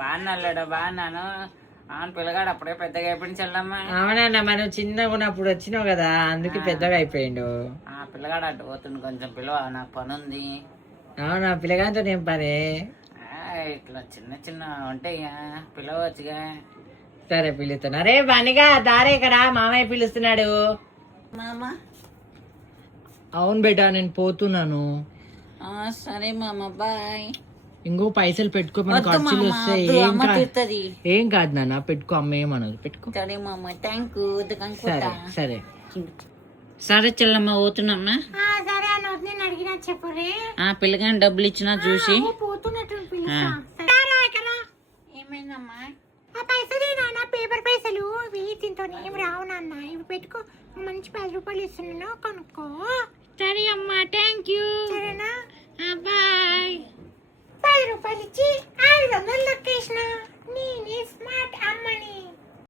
బాగున్నాడు బాగున్నాను. అవును పిల్లగాడు అప్పుడే పెద్దగా అయిపోయింది చెల్లమ్మా. అవునన్నా మనం చిన్నగా ఉన్నప్పుడు వచ్చినావు కదా అందుకే పెద్దగా అయిపోయిండు. పిల్లగాడు అటు పోతుంది కొంచెం పిల్లవ నాకు పని ఉంది. అవునా పిల్లగాంతో ఏం పని? ఇట్లా చిన్న చిన్న ఉంటాయి పిలవచ్చుగా. సరే పిలుస్తాను. అరే బనిగా దారే ఇక్కడ మామయ్య పిలుస్తున్నాడు. మామ అవును బేటా నేను పోతున్నాను. సరే మామ బాయ్. ఇంకో పైసలు పెట్టుకో మన ఖర్చులు వస్తాయి. ఏం కాదు నాన్న పెట్టుకో అమ్మ ఏమనదు పెట్టుకో. సరే మామ థ్యాంక్ యూ. సరే సరే సరే చెల్లమ్మ పోతున్నామ్మా. సరే అని నేను అడిగినా చెప్పురే. పిల్లగాని డబ్బులు ఇచ్చినా చూసి పోతున్నట్టు ఏమైందమ్మా? ఆ పైసలు నాన్న పేపర్ పైసలు వీటితో ఏం రావు నాన్న. ఇవి పెట్టుకో మంచి 10 రూపాయలు ఇస్తున్నాను కొనుక్కో. సరే అమ్మా థ్యాంక్ యూ. సరేనా బాయ్. 10 రూపాయలు ఇచ్చి 5